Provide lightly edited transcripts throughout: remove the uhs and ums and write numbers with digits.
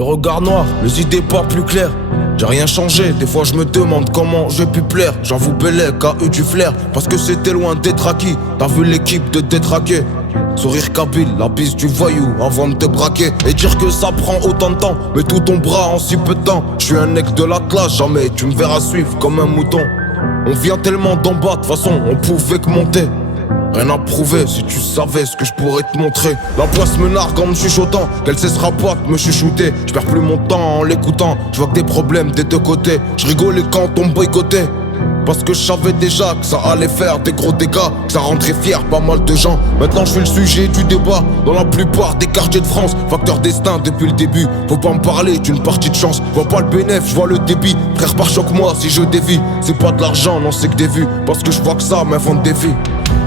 le regard noir, les idées pas plus claires. J'ai rien changé, des fois je me demande comment j'ai pu plaire. J'avoue Bellec a eu du flair, parce que c'était loin d'être acquis. T'as vu l'équipe de détraquer, sourire kabyle, la bise du voyou avant de te braquer. Et dire que ça prend autant de temps, mais tout ton bras en si peu de temps. Je suis un ex de l'Atlas, jamais tu me verras suivre comme un mouton. On vient tellement d'en bas, de façon on pouvait que monter. Rien à prouver, si tu savais ce que je pourrais te montrer. La poisse me nargue en me chuchotant qu'elle cessera pas de me chuchoter. Je perds plus mon temps en l'écoutant, je vois que des problèmes des deux côtés. Je rigolais quand on me boycottait, parce que je savais déjà que ça allait faire des gros dégâts, que ça rendrait fier pas mal de gens. Maintenant je suis le sujet du débat dans la plupart des quartiers de France. Facteur destin depuis le début, faut pas me parler d'une partie de chance. Je vois pas le bénéf, je vois le débit. Frère par choc moi si je dévie. C'est pas de l'argent, non c'est que des vues, parce que je vois que ça m'invente des vies.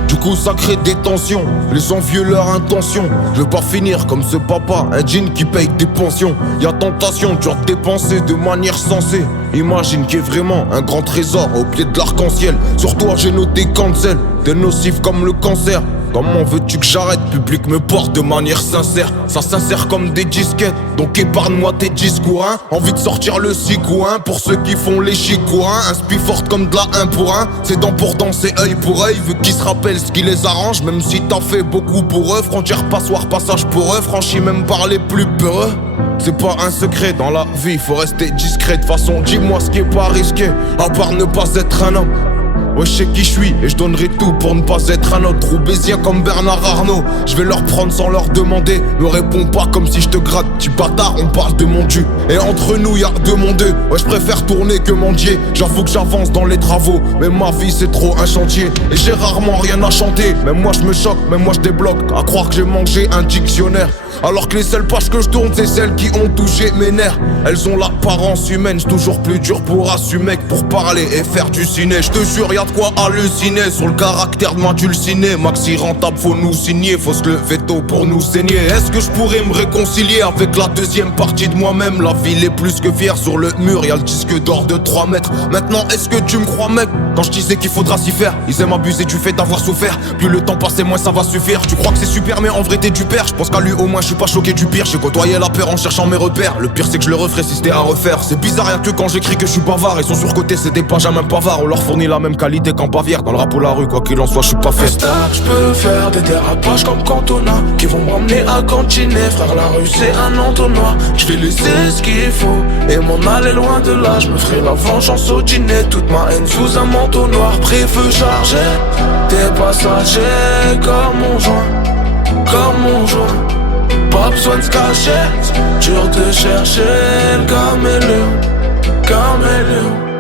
Du coup ça crée des tensions, les envieux leur intention. Je veux pas finir comme ce papa, un jean qui paye des pensions. Y'a tentation, tu as dépensé de manière sensée. Imagine qu'il y ait vraiment un grand trésor au pied de l'arc-en-ciel. Sur toi j'ai noté cancel, t'es nocif comme le cancer. Comment veux-tu que j'arrête? Public me porte de manière sincère. Ça s'insère comme des disquettes, donc épargne-moi tes discours hein. Envie de sortir le cigouin pour ceux qui font les chicourins. Inspi forte comme de la 1 pour 1. C'est dents pour danser œil pour œil. Veux qu'ils se rappellent ce qui les arrange, même si t'as fait beaucoup pour eux. Frontière, passoire, passage pour eux. Franchi même par les plus peureux. C'est pas un secret dans la vie, faut rester discret. De façon dis-moi ce qui est pas risqué, à part ne pas être un homme. Ouais je sais qui je suis et je donnerai tout pour ne pas être un autre Roubaisien comme Bernard Arnault. Je vais leur prendre sans leur demander. Me réponds pas comme si je te gratte, petit bâtard, on parle de mon Dieu. Et entre nous y'a deux mondes. Ouais je préfère tourner que mendier. J'avoue que j'avance dans les travaux, mais ma vie c'est trop un chantier. Et j'ai rarement rien à chanter. Même moi je me choque, même moi je débloque. À croire que j'ai mangé un dictionnaire, alors que les seules pages que je tourne c'est celles qui ont touché mes nerfs. Elles ont l'apparence humaine, c'est toujours plus dur pour assumer que pour parler et faire du ciné. Je te jure y'a de quoi halluciner sur le caractère de ma dulcinée. Maxi rentable faut nous signer, faut se lever tôt pour nous saigner. Est-ce que je pourrais me réconcilier avec la deuxième partie de moi-même? La ville est plus que fière, sur le mur y'a le disque d'or de 3 mètres. Maintenant est-ce que tu me crois mec quand je disais qu'il faudra s'y faire? Ils aiment abuser du fait d'avoir souffert. Plus le temps passe et moins ça va suffire. Tu crois que c'est super mais en vrai t'es du père. Je pense qu'à lui au moins je suis pas choqué du pire. J'ai côtoyé la peur en cherchant mes repères. Le pire c'est que je le referais si c'était à refaire. C'est bizarre y'a que quand j'écris que je suis bavard. Ils sont surcotés c'est des benjamins pavards. On leur fournit la même qualité qu'en Bavière. Dans le rap ou la rue quoi qu'il en soit je suis pas fait. Je peux faire des dérapages comme Cantona qui vont m'emmener à cantiner. Frère la rue c'est un entonnoir. Je vais laisser ce qu'il faut et m'en aller loin de là. Je me ferai la vengeance au dîner. Toute ma haine sous un manteau noir. Préfeu chargé, t'es passager comme mon joint. Comme mon joint. Pas besoin de se cacher, dur de chercher le caméléon, caméléon.